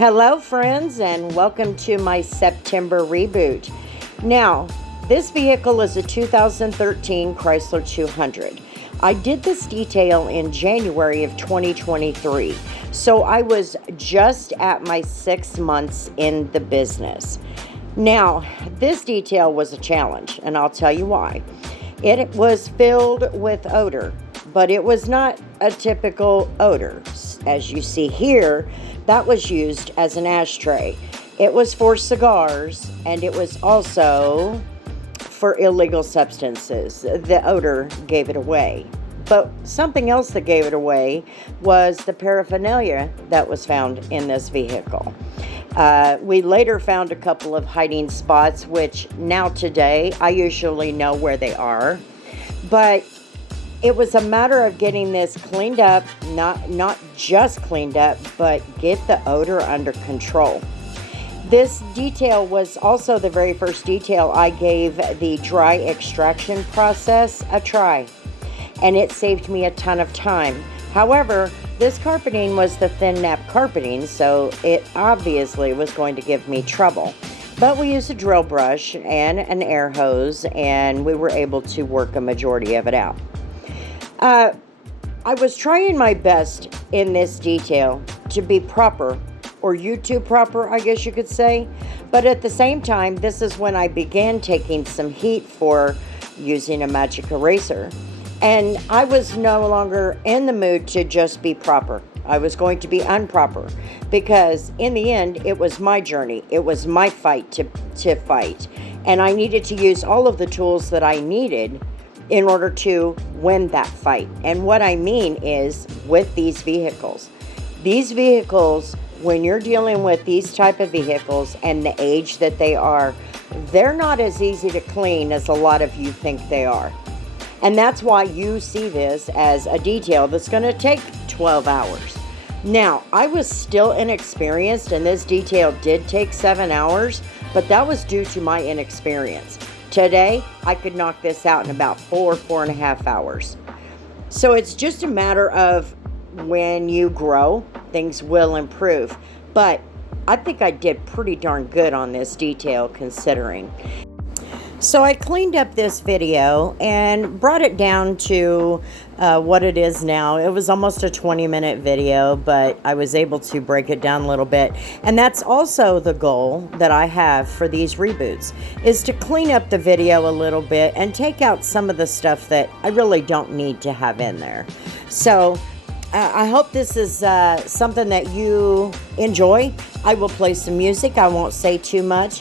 Hello friends, and welcome to my September reboot. Now, this vehicle is a 2013 Chrysler 200. I did this detail in January of 2023, so I was just at my 6 months in the business. Now, this detail was a challenge, and I'll tell you why. It was filled with odor, but it was not a typical odor. As you see here, that was used as an ashtray. It was for cigars, and it was also for illegal substances. The odor gave it away. But something else that gave it away was the paraphernalia that was found in this vehicle. We later found a couple of hiding spots, which now today I usually know where they are. But it was a matter of getting this cleaned up, not just cleaned up, but get the odor under control. This detail was also the very first detail I gave the dry extraction process a try, and it saved me a ton of time. However, this carpeting was the thin nap carpeting, so it obviously was going to give me trouble. But we used a drill brush and an air hose, and we were able to work a majority of it out. I was trying my best in this detail to be proper, or YouTube proper, I guess you could say. But at the same time, this is when I began taking some heat for using a magic eraser. And I was no longer in the mood to just be proper. I was going to be improper, because in the end, it was my journey. It was my fight to fight. And I needed to use all of the tools that I needed in order to win that fight. And what I mean is with these vehicles. These vehicles, when you're dealing with these type of vehicles and the age that they are, they're not as easy to clean as a lot of you think they are. And that's why you see this as a detail that's going to take 12 hours. Now, I was still inexperienced, and this detail did take 7 hours, but that was due to my inexperience. Today, I could knock this out in about 4.5 hours. So it's just a matter of when you grow, things will improve. But I think I did pretty darn good on this detail considering. So I cleaned up this video and brought it down to what it is now. It was almost a 20-minute video, but I was able to break it down a little bit. And that's also the goal that I have for these reboots, is to clean up the video a little bit and take out some of the stuff that I really don't need to have in there. So I hope this is something that you enjoy. I will play some music. I won't say too much.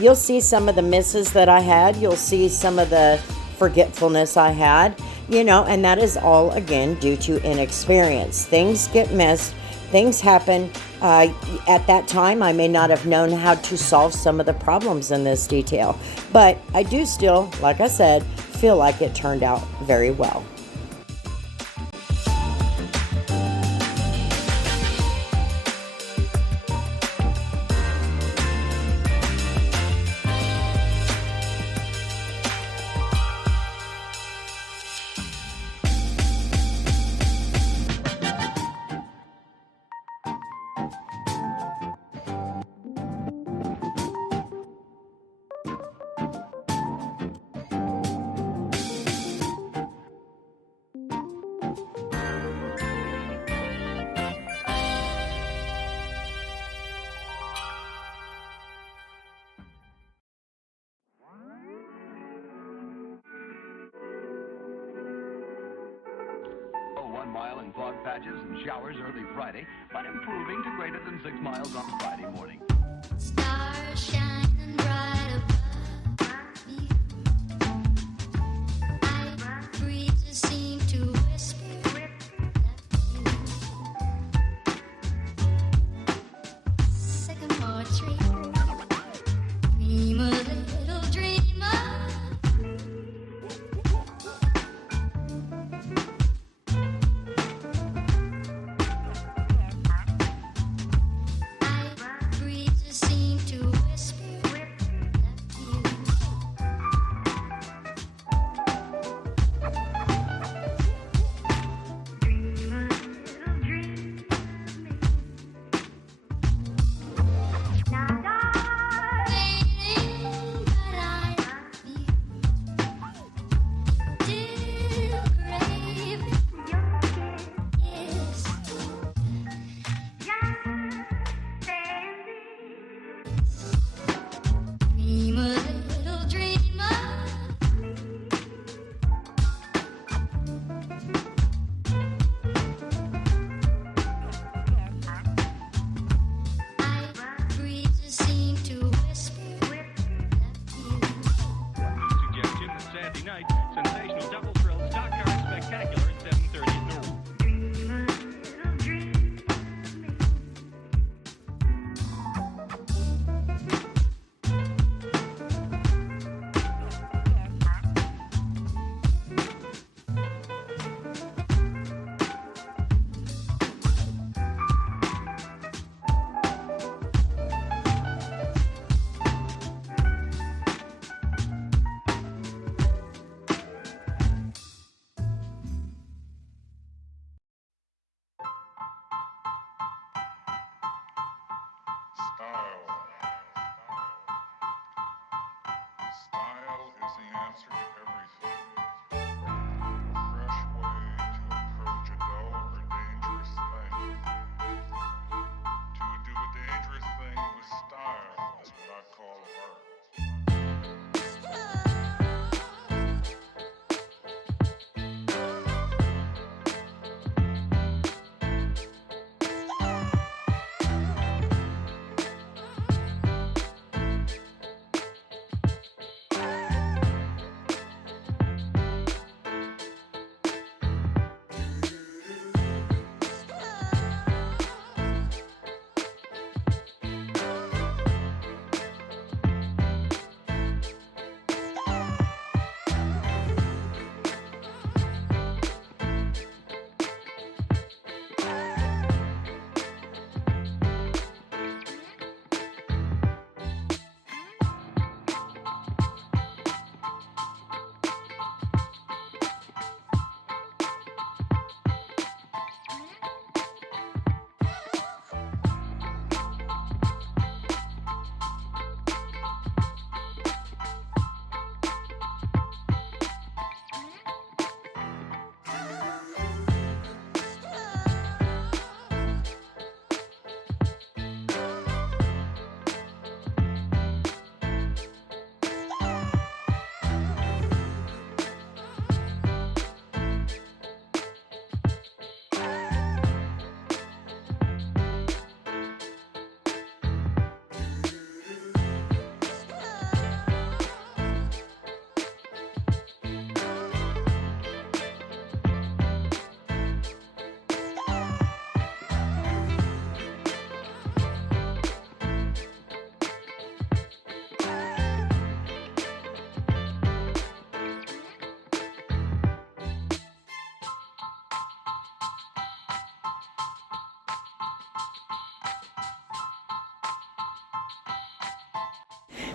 You'll see some of the misses that I had. You'll see some of the forgetfulness I had, and that is all, again, due to inexperience. Things get missed. Things happen. At that time, I may not have known how to solve some of the problems in this detail. But I do still, like I said, feel like it turned out very well. One mile in fog patches and showers early Friday, but improving to greater than 6 miles on Friday morning. Stars shining bright above you. Night breezes seem to whisper that you. Sycamore tree, dream a little dreamer. Breathe Style is the answer to everything. A fresh way to approach a dull or dangerous thing. To do a dangerous thing with style is what I call art.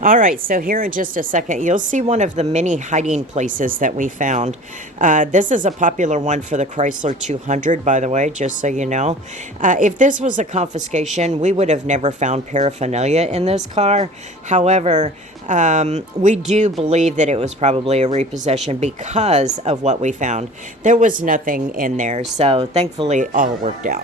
All right, so here in just a second, you'll see one of the many hiding places that we found. This is a popular one for the Chrysler 200, by the way, just so you know. If this was a confiscation, we would have never found paraphernalia in this car. However, we do believe that it was probably a repossession because of what we found. There was nothing in there, so thankfully it all worked out.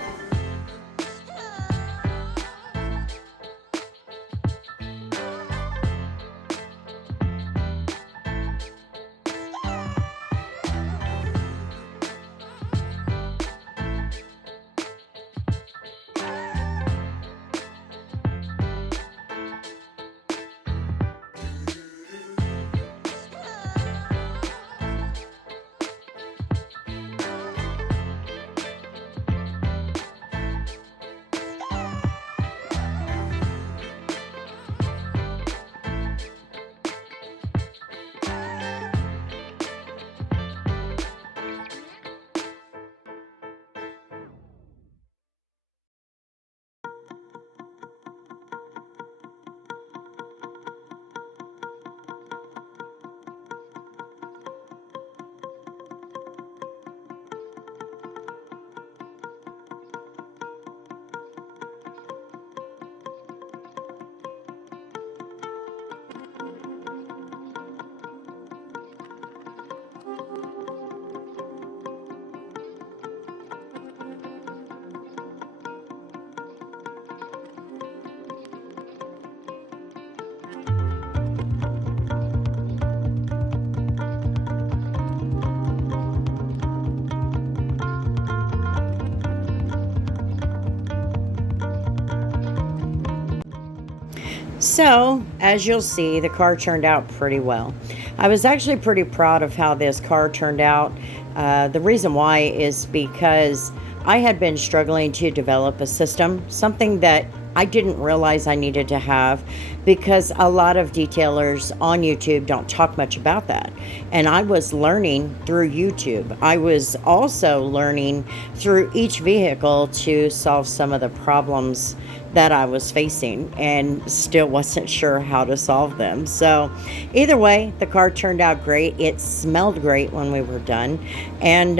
So, as you'll see, the car turned out pretty well. I was actually pretty proud of how this car turned out. The reason why is because I had been struggling to develop a system, something that I didn't realize I needed to have, because a lot of detailers on YouTube don't talk much about that. And I was learning through YouTube. I was also learning through each vehicle to solve some of the problems that I was facing and still wasn't sure how to solve them. So either way, the car turned out great. It smelled great when we were done. And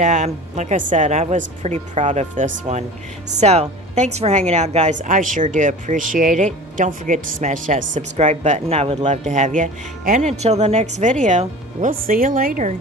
like I said, I was pretty proud of this one. So Thanks for hanging out, guys. I sure do appreciate it. Don't forget to smash that subscribe button. I would love to have you. And until the next video, we'll see you later.